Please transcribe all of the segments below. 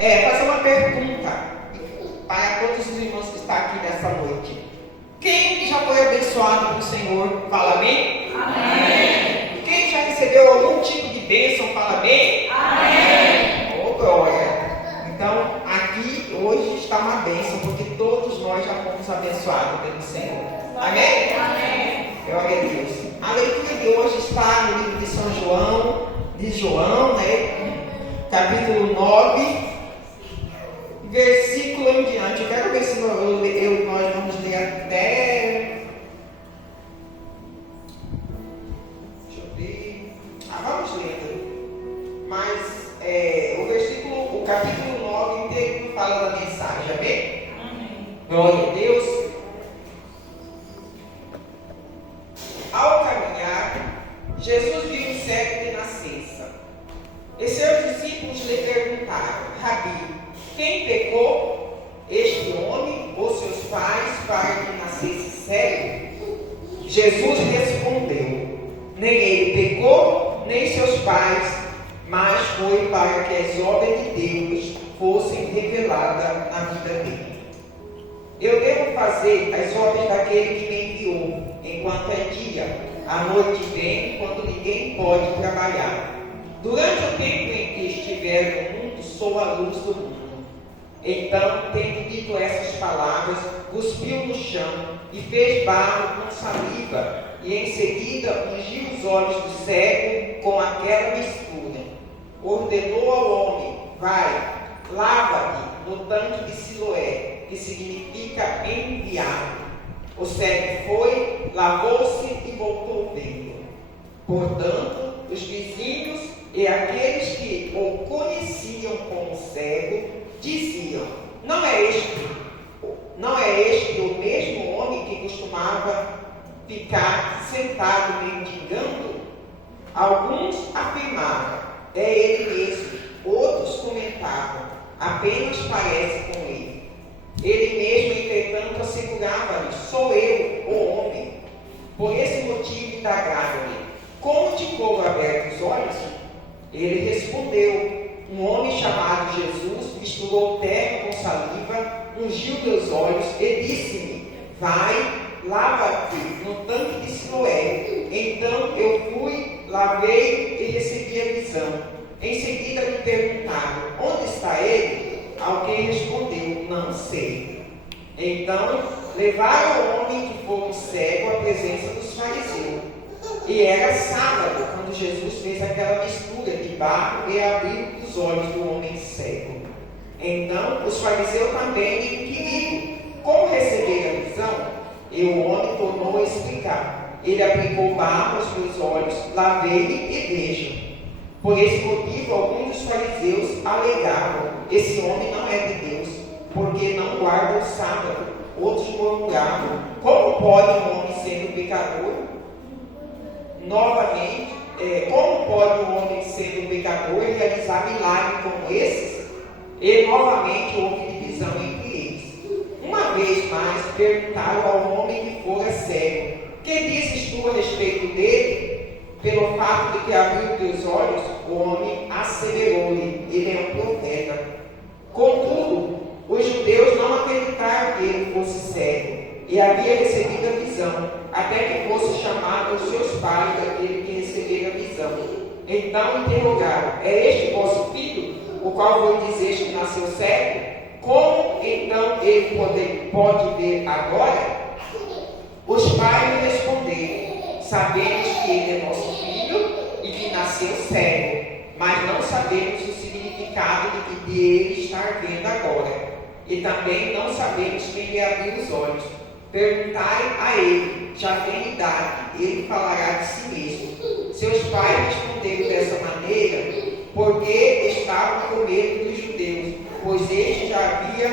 fazer uma pergunta para todos os irmãos que estão aqui nessa noite. Quem já foi abençoado pelo Senhor, fala amém? Amém. Quem já recebeu algum tipo de bênção, fala amém? Amém. Oh, glória! Então, aqui hoje está uma bênção, porque todos nós já fomos abençoados pelo Senhor. Amém? Amém. Glória a Deus. A leitura de hoje está no livro de São João, capítulo 9, versículo em diante. Eu quero ver se nós vamos ler até. Deixa eu ver. Vamos lendo. Mas o capítulo 9 inteiro fala da mensagem. Amém? Amém. Glória a Deus. Ao caminhar, Jesus viu um cego de nascença. E seus discípulos lhe perguntaram: Rabi, quem pecou, este homem ou seus pais, para que nascesse cego? Jesus respondeu: nem ele pecou, nem seus pais, mas foi para que as obras de Deus fossem reveladas na vida dele. Eu devo fazer as obras daquele que me enviou, enquanto é dia. A noite vem, quando ninguém pode trabalhar. Durante o tempo em que estiver no mundo, sou a luz do mundo. Então, tendo dito essas palavras, cuspiu no chão e fez barro com saliva, e em seguida ungiu os olhos do cego com aquela mistura. Ordenou ao homem: vai, lava-te no tanque de Siloé, que significa enviado. O cego foi, lavou-se e voltou vendo. Portanto, os vizinhos e aqueles que o conheciam como cego diziam: não é este o mesmo homem que costumava ficar sentado mendigando? Alguns afirmavam: é ele mesmo. Outros comentavam: apenas parece com ele. Ele mesmo, entretanto, assegurava-lhe: sou eu, o homem. Por esse motivo indagaram-lhe: como te foram abertos os olhos? Ele respondeu: um homem chamado Jesus misturou terra com saliva, ungiu meus olhos e disse-me: vai, lava-te no tanque de Siloé. Então eu fui, lavei e recebi a visão. Em seguida me perguntaram: onde está ele? Alguém respondeu: não sei. Então levaram o homem que fora cego à presença dos fariseus. E era sábado, quando Jesus fez aquela mistura de barro e abriu os olhos do homem cego. Então os fariseus também lhe inquiriram: como receber a visão? E o homem tornou a explicar: ele aplicou barro aos meus olhos, lavei-me e vejo. Por esse motivo, alguns dos fariseus alegavam: esse homem não é de Deus, porque não guarda o sábado. Outros murmuravam: como pode um homem sendo pecador? Novamente, como pode um homem sendo pecador realizar milagres como esses? E novamente houve divisão entre eles. Uma vez mais perguntaram ao homem que fora cego: que dizes tu a respeito dele? Pelo fato de que abriu teus olhos, o homem asseverou-lhe: ele é um profeta. Contudo, os judeus não acreditaram que ele fosse cego e havia recebido a visão, até que fosse chamado aos seus pais daquele que recebera a visão. Então interrogaram: é este vosso filho, o qual vos dizeste que nasceu cego? Como então ele pode ver agora? Os pais lhe responderam: sabemos que ele é nosso filho e que nasceu cego, mas não sabemos o significado de ele estar vendo agora. E também não sabemos quem lhe abriu os olhos. Perguntai a ele: já tem idade, ele falará de si mesmo. Seus pais responderam dessa maneira porque estavam com medo dos judeus, pois este já havia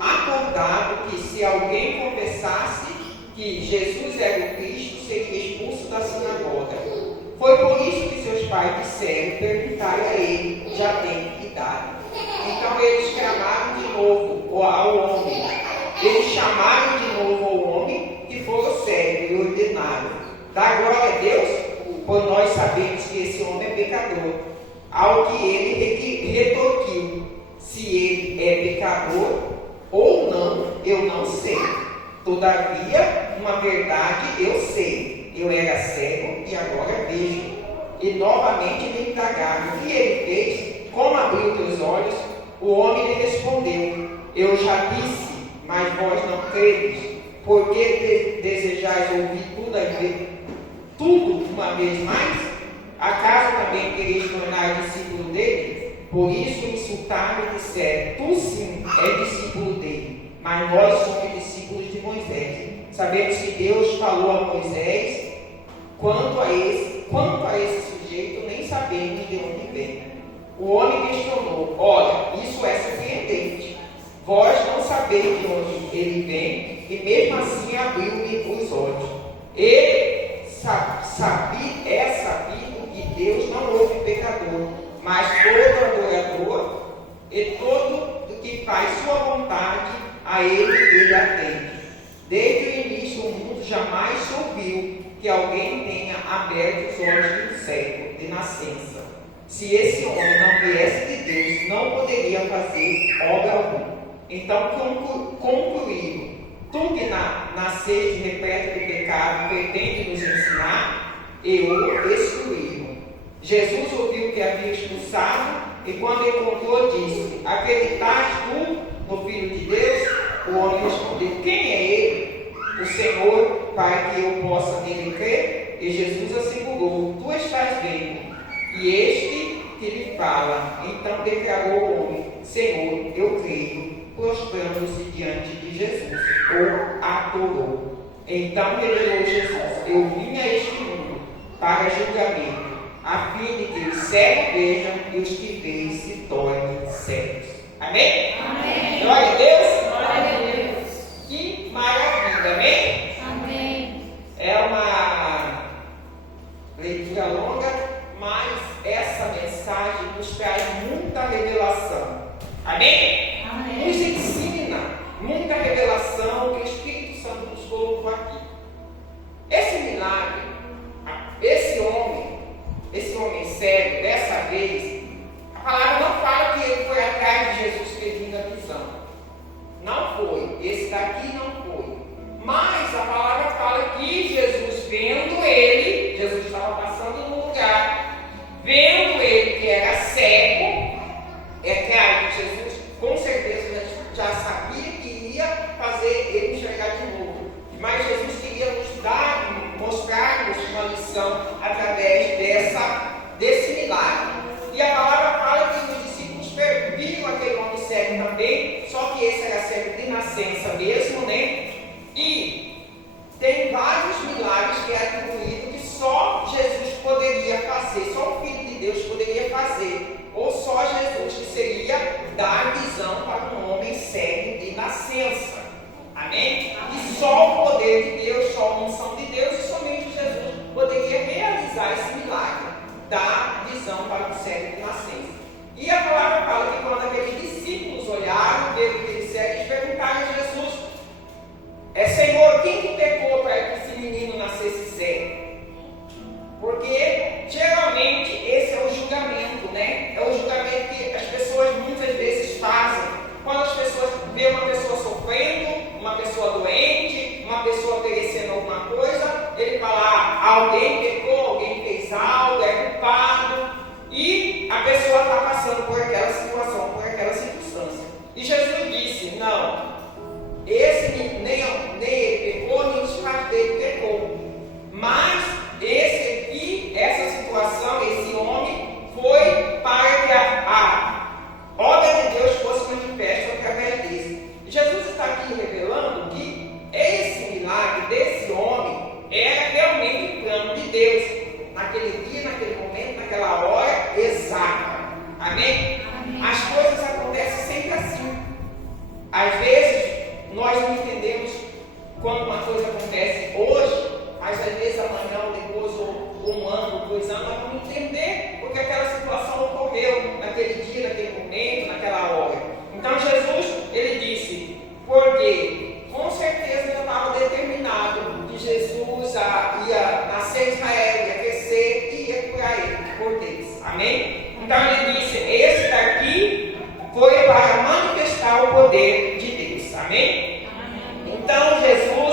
acordado que se alguém confessasse que Jesus era o Cristo, seria expulso da sinagoga. Foi por isso que seus pais disseram: perguntai a ele: já tem idade. Então eles clamaram de novo ao homem. Eles chamaram de novo ao homem que fora cego e ordenaram: dá glória a Deus, pois nós sabemos que esse homem é pecador. Ao que ele retorquiu: se Todavia, uma verdade eu sei, eu era cego e agora vejo. E novamente me indagaram, o que ele fez? Como abriu teus olhos? O homem lhe respondeu, eu já disse, mas vós não credes. Por que desejais ouvir tudo uma vez mais? Acaso também quereis tornar discípulo dele? Por isso insultaram e disseram, tu sim és discípulo dele, mas nós somos discípulos de Moisés. Sabemos que Deus falou a Moisés, quanto a esse sujeito, nem sabemos de onde vem. O homem questionou, olha, isso é surpreendente. Vós não sabeis de onde ele vem, e mesmo assim abriu-lhe os olhos. Ele é sabido que Deus não ouve pecador, mas todo adorador e todo que faz sua vontade, a ele atende. Desde o início o mundo jamais se ouviu que alguém tenha aberto os olhos de um cego de nascença. Se esse homem não viesse de Deus, não poderia fazer obra alguma. Então concluíram, tu que nasceste repleto de pecado, pretende nos ensinar? E o excluíram. Jesus ouviu que havia expulsado, e quando encontrou, disse, acreditas tu no Filho de Deus? O homem respondeu, quem é ele? O Senhor, para que eu possa nele crer? E Jesus assegurou, tu estás vendo, e este que lhe fala. Então declarou o homem, Senhor, eu creio, prostrando-se diante de Jesus, o adorou. Então revelou Jesus, eu vim a este mundo para julgamento, a fim de que os cegos vejam e os que veem se tornem cegos. Amém? Amém. Glória a Deus. Glória a Deus. Que maravilha, amém? Amém. É uma leitura longa, mas essa mensagem nos traz muita revelação. Amém? Amém. Nos ensina muita revelação que o Espírito Santo nos colocou aqui. Esse milagre, esse homem cego, dessa vez, a palavra não fala que ele foi atrás de Jesus pedindo a visão. Não foi. Esse daqui não foi. Mas a palavra fala que Jesus, vendo ele, Jesus estava passando no lugar, vendo ele que era cego, é claro que Jesus com certeza já sabia que ia fazer ele enxergar de novo. Mas Jesus queria mostrar-nos uma lição através desse milagre. E a palavra fala que os discípulos viram aquele homem cego também, só que esse era cego de nascença mesmo, né? E tem vários milagres que é atribuído que só Jesus poderia fazer, só o Filho de Deus poderia fazer, ou só Jesus que seria dar visão para um homem cego de nascença. Amém? E só o poder de Deus, só a unção de Deus e somente Jesus poderia realizar esse milagre, dar visão para um cego de nascença. E a palavra fala que quando aqueles discípulos olharam, viram aquele cego, eles perguntaram a Jesus, Senhor, quem que pecou para que esse menino nascesse cego? Porque geralmente esse é o julgamento, né? É o julgamento que as pessoas muitas vezes fazem. Quando as pessoas veem uma pessoa sofrendo, uma pessoa doente, uma pessoa perecendo alguma coisa, ele fala, alguém pecou, alguém fez algo, é culpado, e a pessoa está passando por aquela situação, por aquela circunstância. E Jesus disse, não, esse nem ele pecou, nem os pais dele pecou. Mas esse aqui, essa situação, esse homem, foi para que a obra de Deus fosse manifesta através dele. Jesus está aqui revelando que esse milagre desse homem era realmente o plano de Deus, naquele dia, naquele momento, naquela hora exata. Amém? Amém. As coisas acontecem sempre assim. Às vezes, nós não entendemos quando uma coisa acontece hoje, mas às vezes amanhã, ou depois, ou um ano, ou 2 anos, nós vamos entender porque aquela situação ocorreu naquele dia, naquele momento, naquela hora. Então Jesus, ele disse, porque com certeza já estava determinado que Jesus ia nascer em Israel, ia crescer e ia curar ele, por Deus. Amém? Então ele disse, esse daqui foi para manifestar o poder de Deus. Amém? Amém. Então Jesus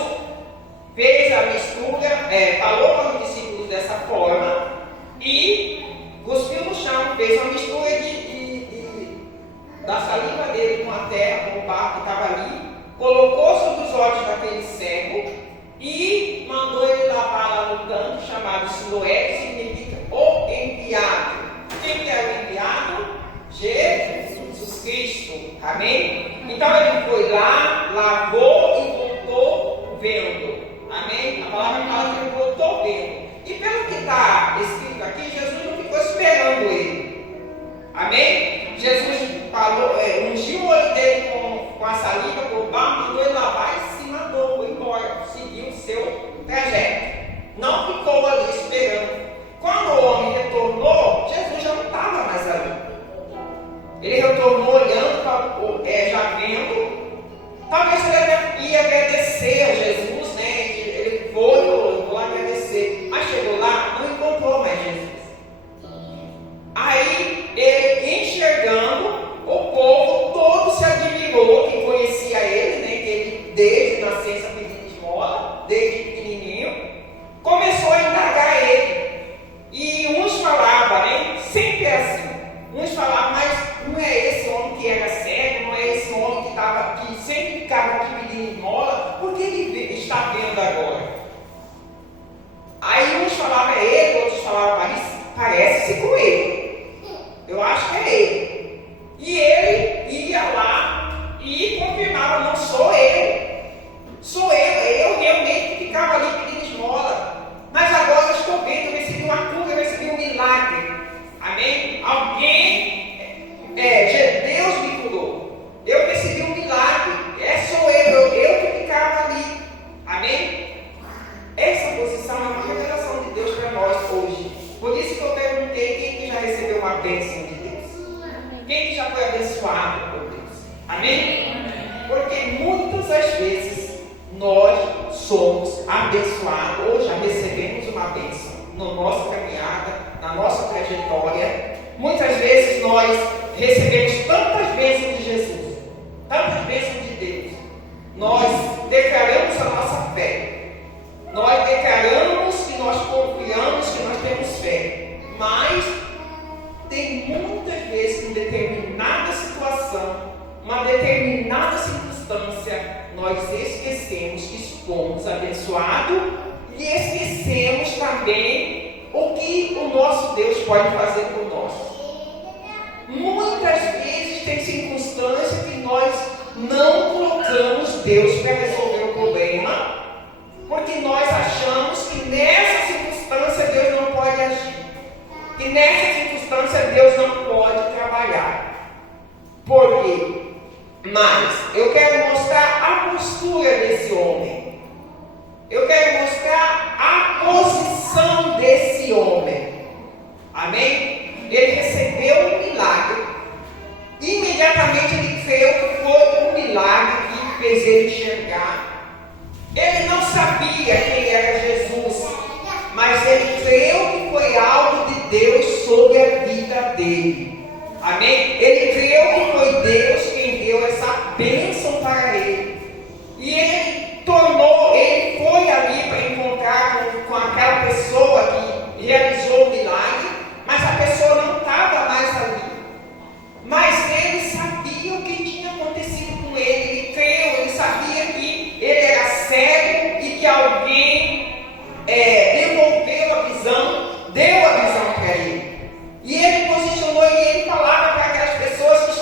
da saliva dele com a terra, com o barro que estava ali, colocou sobre os olhos daquele cego e mandou ele lavar lá no tanque chamado Siloé, que significa o enviado. Quem que era o enviado? Jesus Cristo. Amém? Então ele foi lá, lavou e voltou vendo. Amém? A palavra fala que ele voltou vendo. E pelo que está escrito aqui, Jesus não ficou esperando ele. Amém? Jesus falou, ungiu o olho dele com a saliva, com o barro, mandou ele lavar e se mandou, foi embora, seguiu o seu trajeto. Não ficou ali esperando. Quando o homem retornou, Jesus já não estava mais ali. Ele retornou olhando, já vendo. Talvez ele até ia agradecer a Jesus, né? Ele foi, eu vou lá agradecer. Mas chegou lá, não encontrou mais Jesus. Aí, ele enxergando, o povo todo se admirou, quem conhecia ele, né? Que ele desde nascença pedindo esmola, desde pequenininho, começou a indagar ele. E uns falavam, né? Sempre é assim. Uns falavam, mas não é esse homem que era cego, não é esse homem que sempre ficava aqui pedindo esmola, por que ele está vendo agora? Aí uns falavam é ele, outros falavam, mas parece-se com ele. Eu acho que é ele. E ele ia lá e confirmava, não sou eu. Sou eu realmente realmente ficava ali pedindo esmola. Mas agora eu estou vendo, eu recebi uma cura, eu recebi um milagre. Amém? Deus me curou. Eu recebi um milagre. Sou eu que ficava ali. Amém? Essa posição é uma revelação de Deus para nós hoje. Por isso que eu perguntei quem que já recebeu uma bênção de Deus. Quem que já foi abençoado por Deus. Amém? Porque muitas das vezes nós somos abençoados ou já recebemos uma bênção na nossa caminhada, na nossa trajetória. Muitas vezes nós recebemos tantas bênçãos de Jesus, tantas bênçãos de Deus. Nós declaramos a nossa fé. Nós declaramos que nós confiamos, que nós temos fé. Mas tem muitas vezes, em determinada situação, uma determinada circunstância, nós esquecemos que fomos abençoados e esquecemos também o que o nosso Deus pode fazer por nós. Muitas vezes tem circunstâncias que nós não colocamos Deus para resolver o problema, porque nós achamos que nessa circunstância Deus não pode agir, que nessa circunstância Deus não pode trabalhar. Por quê? Mas eu quero mostrar a postura desse homem. Eu quero mostrar a posição desse homem. Amém? Ele recebeu um milagre. Imediatamente ele creu que foi um milagre que fez ele enxergar. Ele não sabia quem era Jesus, mas ele creu que foi algo de Deus sobre a vida dele. Amém? Ele creu que foi Deus quem deu essa bênção para ele. E ele foi ali para encontrar com aquela pessoa que realizou o milagre, mas a pessoa não estava mais ali. Mas ele sabia o que tinha acontecido com ele. Ele creu, ele sabia que ele era cego e que alguém devolveu a visão, deu a visão para ele. E ele posicionou e ele falava para aquelas pessoas que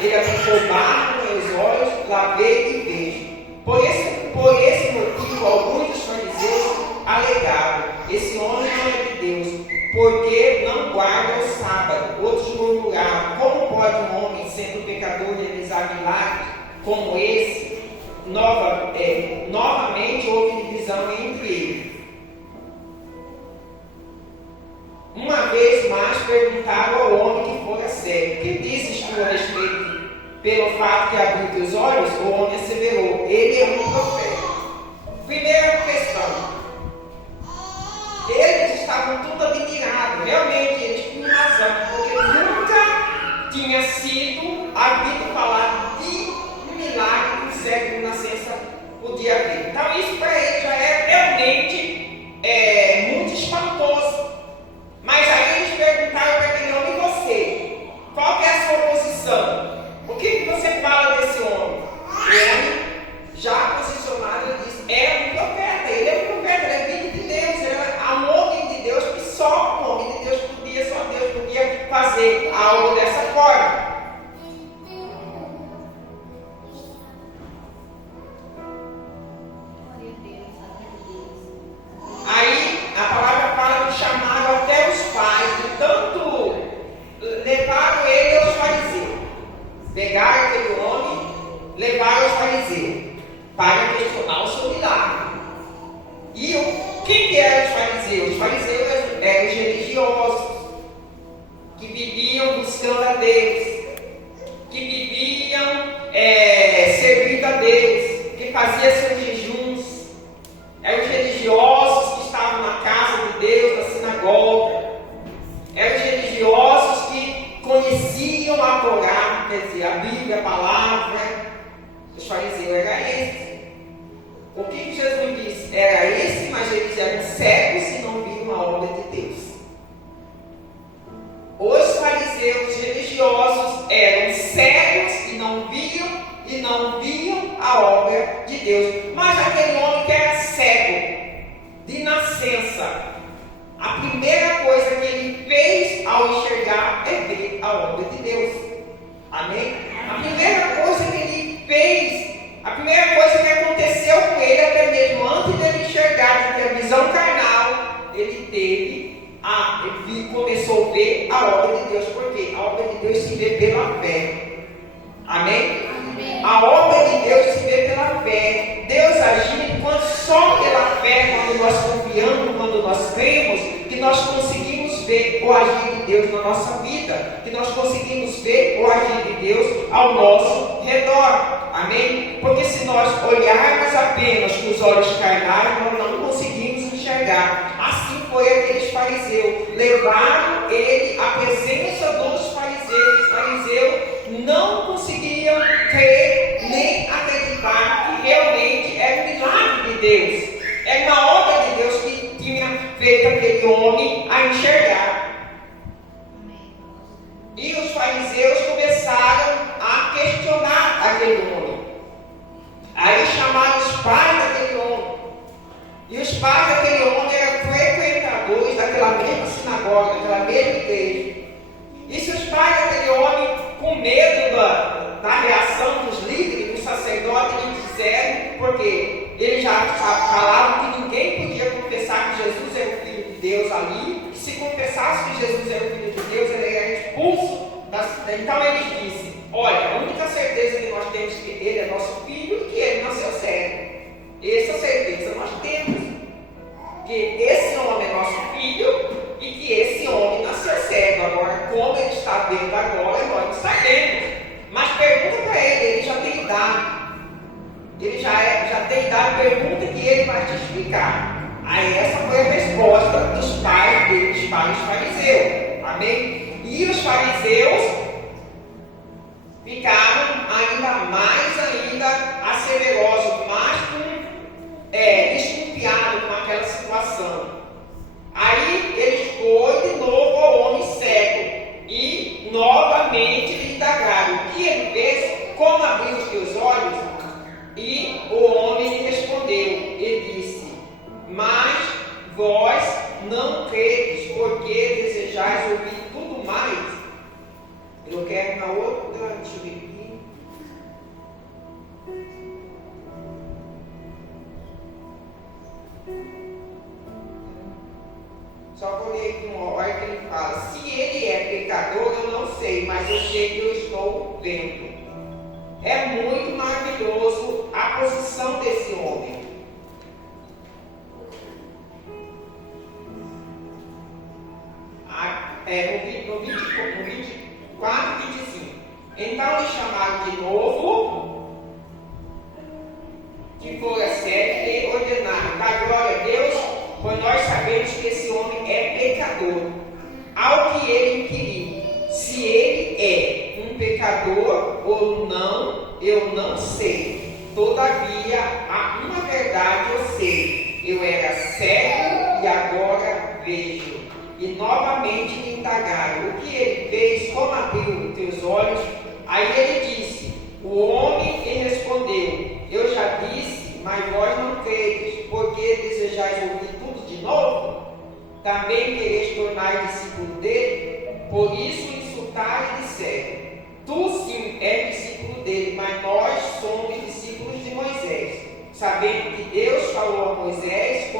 Ele aplicou barro nos meus olhos, lavei e vejo. Por esse motivo, alguns dos fariseus alegavam: esse homem não é de Deus, porque não guarda o sábado. Outros murmuravam: como pode um homem, sendo pecador, realizar milagres como esse? Novamente houve divisão entre eles. Uma vez mais perguntaram ao homem que fora cego: que dizes tu a respeito? Pelo fato que abriu teus olhos, o homem asseverou: ele é um profeta. Primeira questão: eles estavam tudo admirados. Realmente eles tinham razão, porque nunca tinha sido havido falar de um milagre que o cego de nascença podia ver. Então isso para eles já é realmente muito espantoso. Mas aí eles perguntaram para aquele homem: e você? Qual que é a sua posição? O que você fala desse homem? O homem, já posicionado, ele disse: é um profeta, ele é um profeta, ele é filho de Deus, ele é um homem de Deus, que só um homem de Deus podia fazer algo dessa forma. Aí a palavra fala que chamaram até os pais, de tanto levaram ele aos fariseus. Pegaram aquele homem, levaram aos fariseus para questionar o seu milagre. E quem que eram os fariseus? Os fariseus eram os religiosos, que viviam buscando a Deus, que viviam servindo a Deus, que faziam seus jejuns. Eram os religiosos que estavam na casa de Deus, na sinagoga. Eram os religiosos que conheciam a Torá, quer dizer, a Bíblia, a palavra. Os fariseus eram esses. O que Jesus disse? Era esse, mas eles eram cegos e não viam a obra de Deus. Os fariseus religiosos eram cegos e não viam a obra de Deus. Mas aquele homem que era cego de nascença, a primeira coisa que ele fez ao enxergar é ver a obra de Deus. Amém? A primeira coisa que ele fez, a primeira coisa que aconteceu com ele, até mesmo antes dele enxergar, de ter a visão carnal, ele começou a ver a obra de Deus. Porque a obra de Deus se vê pela fé. Amém? Amém. A obra de Deus se vê pela fé. Deus agindo só pela fé, quando nós confiamos, quando nós cremos, que nós conseguimos ver o agir de Deus na nossa vida, que nós conseguimos ver o agir de Deus ao nosso redor. Amém? Porque se nós olharmos apenas com os olhos carnais, nós não conseguimos enxergar. Assim foi aqueles fariseus. Levaram ele à presença dos fariseus. Os fariseus não conseguiam crer nem acreditar que realmente era um milagre de Deus. Era uma obra de Deus que tinha feito aquele homem a enxergar. E os fariseus começaram a questionar aquele homem. Aí chamaram os pais daquele homem. E os pais daquele homem eram frequentadores daquela mesma sinagoga, daquela mesma igreja. E se os pais daquele homem, com medo da reação dos líderes, dos sacerdotes, lhe disseram, porque eles já falavam que ninguém podia confessar que Jesus era o Filho de Deus ali, que se confessasse que Jesus era o Filho de Deus, ele era expulso da cidade. Então eles disseram: olha, a única certeza que nós temos é que ele é nosso filho e que ele nasceu cego. Essa certeza nós temos, que esse homem é nosso filho e que esse homem nasceu cego. Agora, como ele está vendo agora, nós não sabemos. Mas pergunta para ele já tem idade. Ele já tem idade, pergunta que ele vai te explicar. Aí essa foi a resposta dos pais deles para os fariseus. Amém? E os fariseus ficaram ainda mais asseverosos, mais desconfiados com aquela situação. Aí eles foram de novo ao homem cego e novamente lhe indagaram: o que ele fez? Como abriu os teus olhos? E o homem lhe respondeu e disse: mas vós não credes, porque desejais ouvir tudo mais. Eu quero na outra, deixa eu ver aqui. Só vou ler aqui uma hora que ele fala: se ele é pecador, eu não sei, mas eu sei que eu estou vendo. É muito maravilhoso a posição desse homem. No 24, 25. Então lhe chamaram de novo, que fora certo, e ordenaram: da glória a Deus, pois nós sabemos que esse homem é pecador. Ao que ele inquiriu, se ele é um pecador ou não, eu não sei. Todavia, há uma verdade eu sei: eu era cego e agora vejo. E novamente lhe indagaram: o que ele fez? Como abriu os teus olhos? Aí ele disse: o homem lhe respondeu: eu já disse, mas vós não credes. Porque desejais ouvir tudo de novo? Também quereis tornar discípulo dele? Por isso insultaram e disseram: tu sim és discípulo dele, mas nós somos discípulos de Moisés, sabendo que Deus falou a Moisés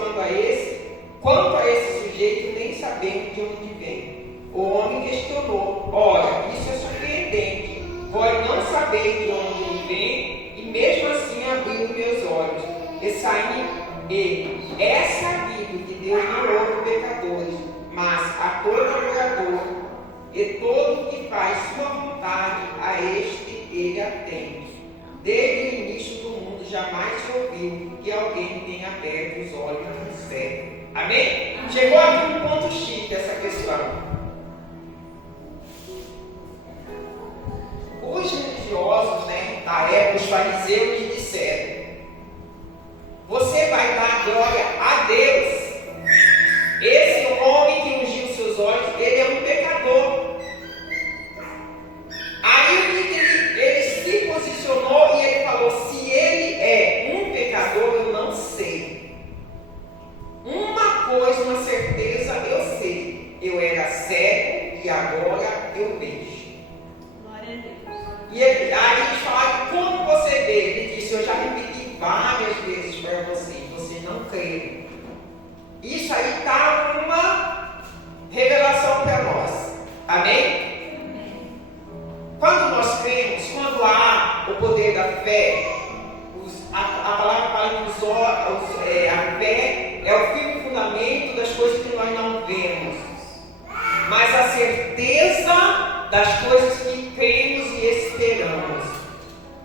quanto a esse sujeito, nem sabemos de onde vem. O homem questionou: ora, isso é surpreendente. Vós não sabeis de onde vem, e mesmo assim abriu meus olhos. E saí, e é sabido que Deus não ouve pecadores, mas a todo adorador, e todo que faz sua vontade, a este ele atende. Desde o início do mundo jamais se ouviu que alguém tenha aberto os olhos do céu. Amém? Chegou aqui um ponto X dessa questão. Os religiosos, da época, os fariseus, lhe disseram: você vai dar glória a Deus. Esse homem que ungiu seus olhos, ele é um pecador. Aí ele se posicionou e ele falou: se ele é um pecador, eu não sei. Uma coisa, uma certeza eu sei: eu era cego e agora eu vejo. Glória a Deus. E aí a gente fala: como você vê? Ele disse: eu já repeti várias vezes para você não crê. Isso aí está uma revelação para nós. Amém? Quando nós cremos, quando há o poder da fé, a palavra fala que a fé é o firme fundamento das coisas que nós não vemos, mas a certeza das coisas que cremos e esperamos.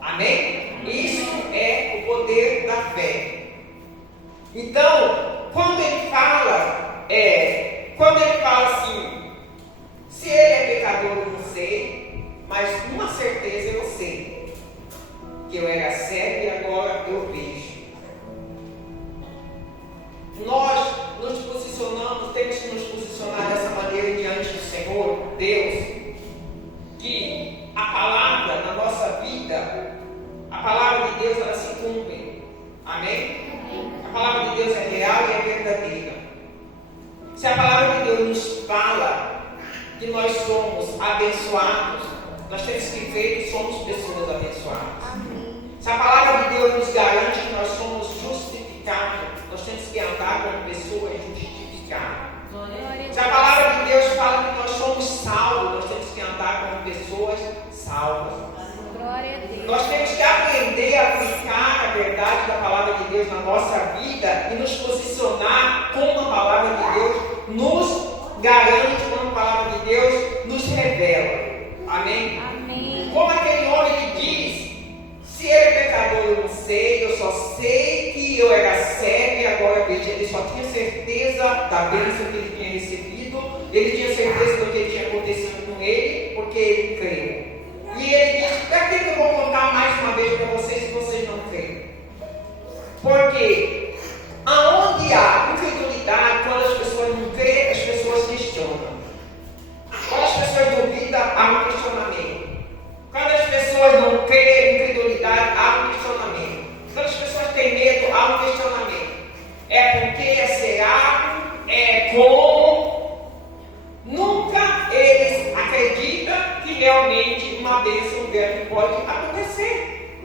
Amém? Isso é o poder da fé. Então, quando ele fala assim: se ele é pecador, eu não sei, mas uma certeza eu sei: que eu era cego e agora eu vejo. Nós nos posicionamos, temos que nos posicionar dessa maneira diante do Senhor, Deus, que a palavra na nossa vida, a palavra de Deus, ela se cumpre. Amém? A palavra de Deus é real e é verdadeira. Se a palavra de Deus nos fala que nós somos abençoados, nós temos que crer que somos pessoas abençoadas. Se a palavra de Deus nos garante que nós somos justificados, nós temos que andar como pessoas justificadas. Se a palavra de Deus fala que nós somos salvos, nós temos que andar como pessoas salvas. Nós temos que aprender a aplicar a verdade da palavra de Deus na nossa vida e nos posicionar como a palavra de Deus nos garante, como a palavra de Deus nos revela. Amém? Amém. Como aquele homem que diz: se ele é pecador, eu não sei, eu só sei que eu era cego e agora vejo. Ele só tinha certeza da bênção que ele tinha recebido, ele tinha certeza do que tinha acontecido com ele, porque ele creu. E ele diz: para que eu vou contar mais uma vez para vocês se vocês não creem? Porque aonde há incredulidade, quando as pessoas não creem, as pessoas questionam. Quando as pessoas duvidam, há um questionamento. uma bênção grande pode acontecer.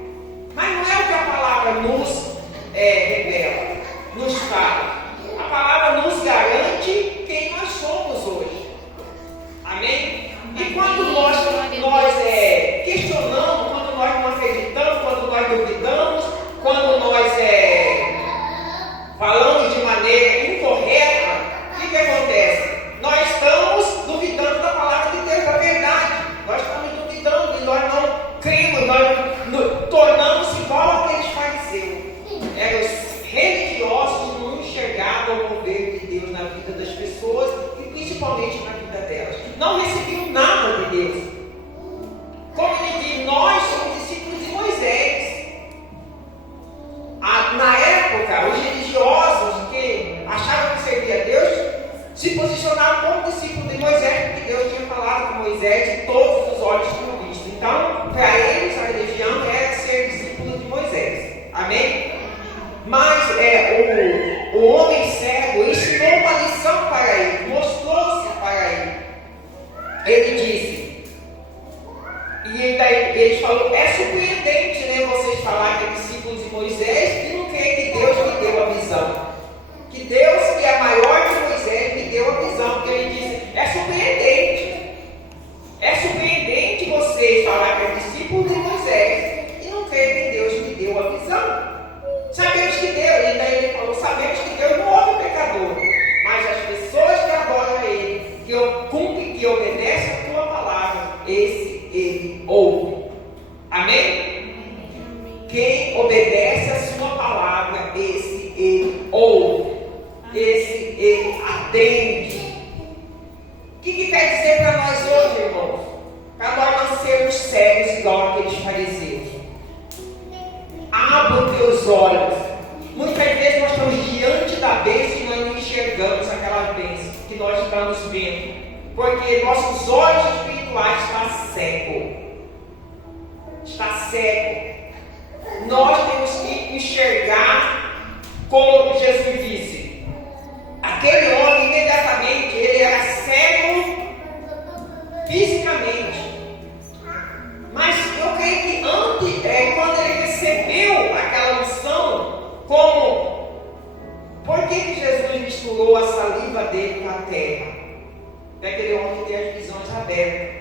Mas não é o que a palavra nos revela, nos fala. A palavra nos garante quem nós somos hoje. Amém? E quando nós questionamos, quando nós não acreditamos, quando nós duvidamos, quando nós falamos de maneira incorreta, o que acontece? Nós estamos duvidando da palavra de Deus, da verdade. Nós estamos duvidando e nós não cremos, nós tornamos igual àqueles fariseus. Os religiosos não enxergavam o mover de Deus na vida das pessoas e principalmente na vida delas. Não recebiam nada de Deus. Como ele diz, nós somos discípulos de Moisés. Na época, os religiosos que achavam que servia a Deus se posicionaram como discípulos de Moisés, porque Deus tinha falado com Moisés e todos os olhos tinham visto. Então, para eles, a religião era ser discípulo de Moisés. Amém? Mas o homem cego ensinou uma lição para ele, mostrou-se para ele. Ele disse, e daí ele falou, é surpreendente, né, vocês falarem que é discípulos de Moisés e não creem que Deus me deu a visão. Que Deus, que é maior que Moisés, me deu a visão. Porque ele disse, é surpreendente. É surpreendente vocês falarem que é discípulo de Moisés e não creem que Deus me deu a visão. Sabemos que Deus, e daí ele falou, sabemos que Deus não ouve o pecador, mas as pessoas que adoram a Ele, que cumprem, que obedecem a tua palavra, esse Ele ouve. Amém? Quem obedece a sua palavra, esse Ele ouve, esse Ele atende. O que quer dizer para nós hoje, irmãos? Para nós não sermos cegos igual aqueles fariseus. Abra os teus olhos. Muitas vezes nós estamos diante da bênção e nós não enxergamos aquela bênção que nós estamos vendo, porque nossos olhos espirituais estão cegos. Está cego. Nós temos que enxergar, como Jesus disse. Aquele homem imediatamente ele era cego fisicamente. Mas eu creio que quando ele recebeu aquela unção, por que Jesus misturou a saliva dele com a terra? Para aquele homem ter as visões abertas.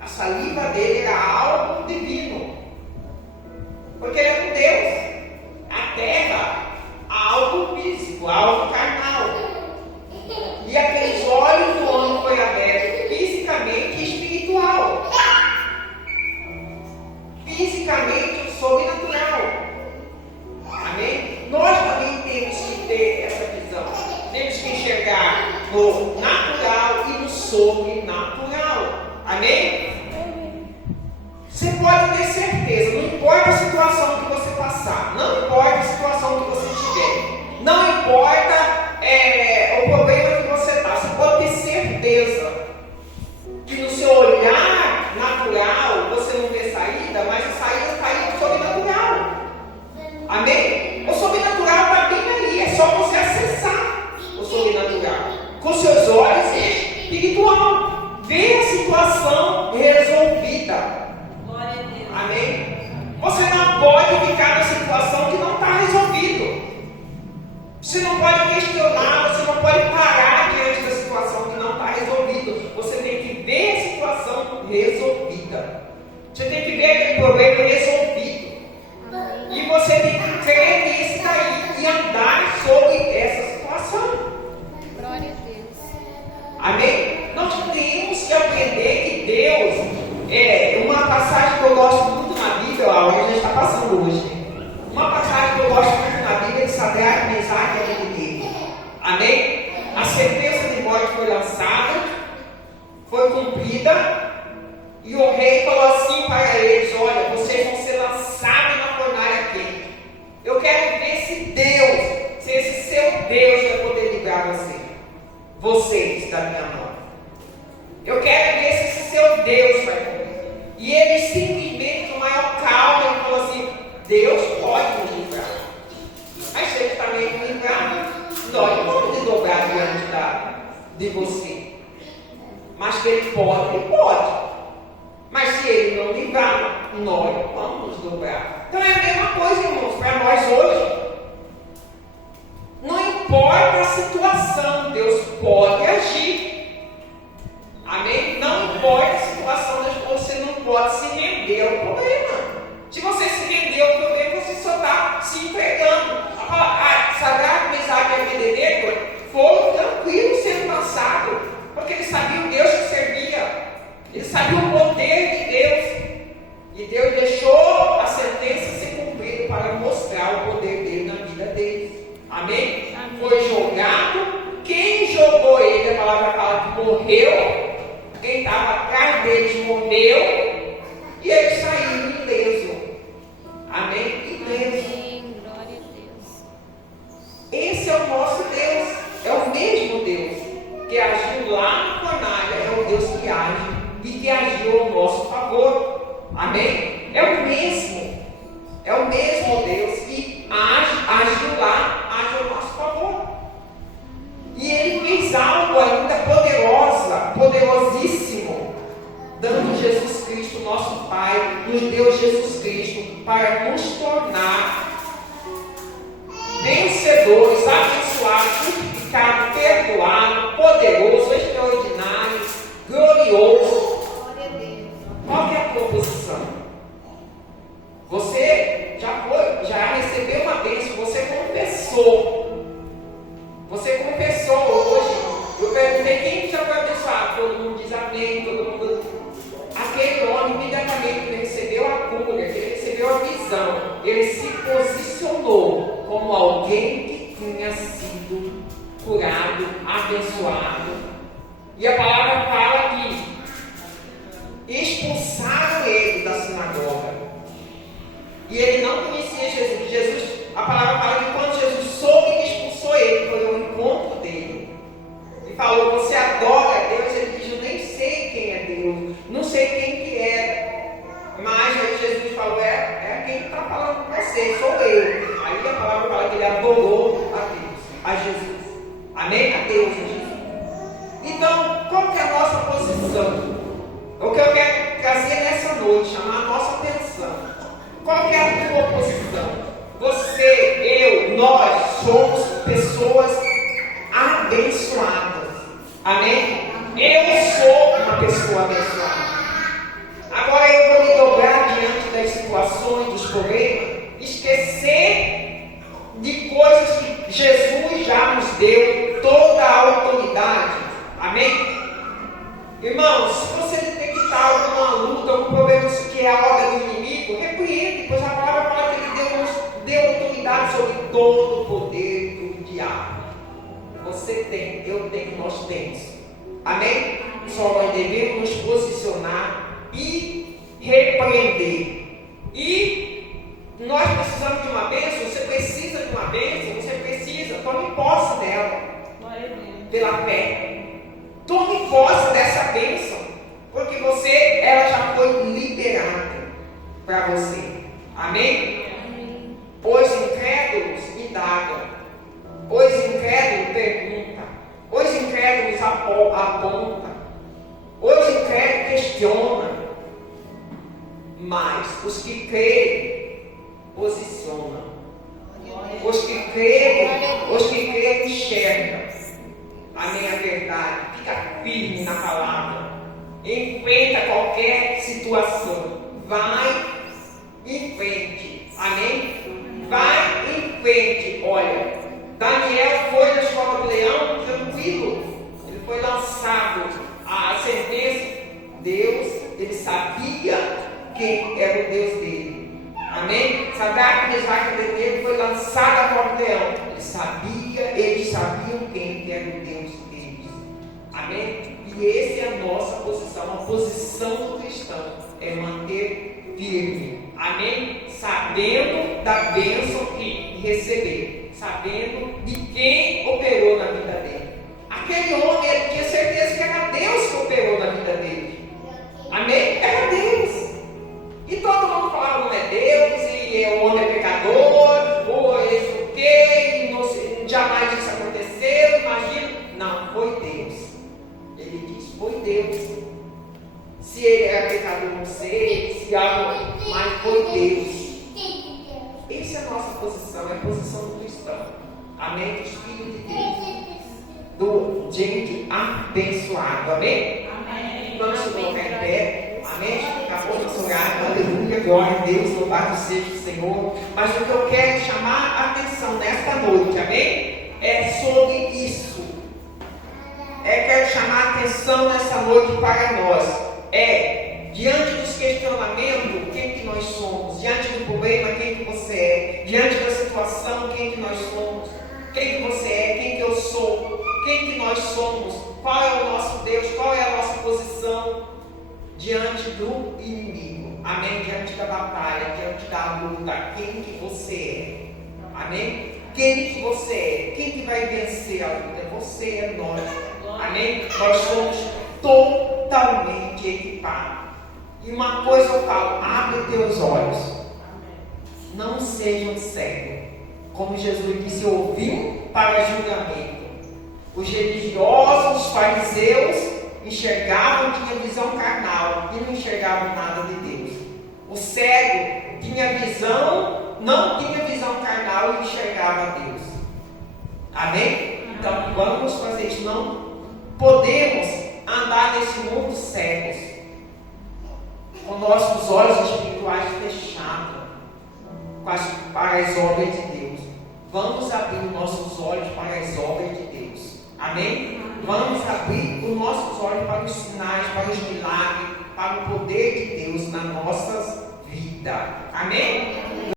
A saliva dele era algo divino, porque ele era um Deus. A terra, algo físico, algo carnal. E aqueles olhos do homem foi aberto fisicamente e espiritual. Fisicamente, sobrenatural. Amém? Nós também temos que ter essa visão. Temos que enxergar no natural e no sobrenatural. Amém? Você pode ter certeza, não importa a situação que você passar, não importa a situação que você tiver, não importa o problema que você está, você pode ter certeza que no seu olhar natural você não vê saída, mas a saída está aí no sobrenatural. Amém? O sobrenatural está bem ali, é só você acessar o sobrenatural com seus olhos espiritual, ver a situação resolvida. Glória a Deus. Amém? Você não pode ficar na situação que não está resolvido. Você não pode questionar, você não pode parar diante da situação que não está resolvida. Você tem que ver a situação resolvida. Você tem que ver aquele problema resolvido. E você tem que crer nisso daí e andar sobre essa situação. Glória a Deus. Amém? Nós temos que aprender que Deus, uma passagem que eu gosto muito na Bíblia, a hora já está passando hoje. Uma passagem que eu gosto muito na Bíblia é de Sadraque, Mesaque e Abednego. Amém? A sentença de morte foi lançada, foi cumprida, e o rei falou assim para eles: olha, vocês vão ser lançados na fornalha quente. Eu quero ver se esse seu Deus vai poder livrar vocês da minha mão. Eu quero ver se esse seu Deus vai poder. E ele simplesmente, com maior calma, ele falou assim: Deus pode nos livrar. Mas se ele está meio livrado, nós não vamos desdobrar diante de você. Mas que ele pode, ele pode. Mas se ele nos livrar, nós vamos nos dobrar. Então é a mesma coisa, irmãos, para nós hoje. Não importa a situação, Deus pode agir. Amém? Não importa a situação, você não pode se render ao problema. Se você se render ao problema, você só está se entregando. Sadraque, Mesaque e Abednego foram tranquilos sendo lançados, porque eles sabiam o Deus que servia. Eles sabiam o poder de Deus. E Deus deixou a sentença ser cumprida para mostrar o poder dele na vida deles. Amém? Amém. Foi jogado. Quem jogou ele, a palavra fala que morreu. Quem estava atrás deles morreu. E eles saíram ilesos. Amém? Ilesos. Amém. Glória a Deus. Esse é o nosso Deus. É o mesmo Deus que agiu lá na fornalha. É o Deus que age e que agiu ao nosso favor. Amém? É o mesmo. É o mesmo Deus que agiu lá, age ao nosso favor. E Ele fez algo ainda poderosíssimo, dando Jesus Cristo, nosso Pai, nos deu Jesus Cristo para nos tornar vencedores, abençoados, justificados, perdoados, poderosos, extraordinários, gloriosos. Qual que é a proposição? Você já recebeu uma bênção, você confessou. Você confessou hoje. Eu perguntei quem já foi abençoado. Todo mundo diz amém, todo mundo. Aquele homem, imediatamente que ele recebeu a cura, que ele recebeu a visão, ele se posicionou como alguém que tinha sido curado, abençoado. E a palavra fala que expulsaram ele da sinagoga. E ele não conhecia Jesus. A palavra fala que quando Jesus soube que expulsou ele, foi ao encontro dele. E falou: você adora a Deus? Ele diz: eu nem sei quem é Deus, não sei quem que é. Mas aí Jesus falou: é quem está falando com você, sou eu. Aí a palavra fala que ele adorou a Deus, a Jesus. Amém? A Deus, a Jesus. Então, qual que é a nossa posição? O que eu quero trazer nessa noite, chamar a nossa atenção. Qual que é a tua posição? Você, eu, nós somos pessoas abençoadas. Amém? Eu sou uma pessoa abençoada. Agora eu vou me dobrar diante das situações, dos problemas, esquecer de coisas que Jesus já nos deu toda a autoridade. Amém? Irmãos, se você detectar alguma luta, algum problema que é a obra do inimigo, repreende, pois a palavra fala que ele nos deu autoridade sobre todo o poder do diabo. Você tem, eu tenho, nós temos. Amém? Só nós devemos nos posicionar e repreender. E nós precisamos de uma bênção, você precisa de uma bênção, você precisa, tome posse dela. Pela fé. Tome posse dessa bênção, porque ela já foi liberada para você. Amém? Amém? Os incrédulos indagam, os incrédulos perguntam, os incrédulos apontam, os incrédulos questionam, mas os que creem posicionam, os que creem enxergam. Amém? A verdade. Fica firme na palavra. Enfrenta qualquer situação. Vai em frente. Amém? Vai em frente. Olha, Daniel foi na escola do leão tranquilo. Ele foi lançado. A sentença. Deus, ele sabia quem era o Deus dele. Amém? Sadraque, Mesaque e Abednego foi lançado à cova do leão. Eles sabiam quem era o Deus deles. Amém? E essa é a nossa posição, a posição do cristão, é manter firme. Amém? Sabendo da bênção que recebeu, sabendo de quem operou na vida dele. Aquele homem, ele tinha certeza que era Deus que operou na vida dele. Amém? Era Deus. E todo mundo falava: não é Deus, e o homem é pecador, ou isso o quê, jamais isso aconteceu, imagina. Não, foi Deus. Ele diz: foi Deus. Se ele era pecador, não sei. confiava, mas foi Deus. Essa é a nossa posição, é a posição do cristão. Amém? Dos filhos de Deus. Do gente abençoado. Amém? Amém. Vamos se colocar em pé. Amém? Acabou de orar. Aleluia. Glória a Deus. Louvado seja o Senhor. Mas o que eu quero chamar a atenção nesta noite, amém? É sobre isso. Quero chamar a atenção nessa noite para nós. Diante dos questionamentos, quem que nós somos? Diante do problema, quem que você é? Diante da situação, quem que nós somos? Quem que você é? Quem que eu sou? Quem que nós somos? Qual é o nosso Deus? Qual é a nossa posição diante do inimigo? Amém? Diante da batalha, diante da luta, quem que você é? Amém? Quem que você é? Quem que vai vencer a luta? É você, é nós. Amém? Nós somos totalmente equipados. E uma coisa eu falo, abre teus olhos. Não sejam cegos. Como Jesus disse, ouviu para julgamento. Os religiosos, os fariseus, enxergavam, tinham visão carnal e não enxergavam nada de Deus. O cego tinha visão, não tinha visão carnal e enxergava Deus. Amém? Então vamos fazer isso. Não podemos andar nesse mundo cegos, com nossos olhos espirituais fechados para as obras de Deus. Vamos abrir os nossos olhos para as obras de Deus. Amém? Vamos abrir os nossos olhos para os sinais, para os milagres, para o poder de Deus nas nossas vidas. Amém?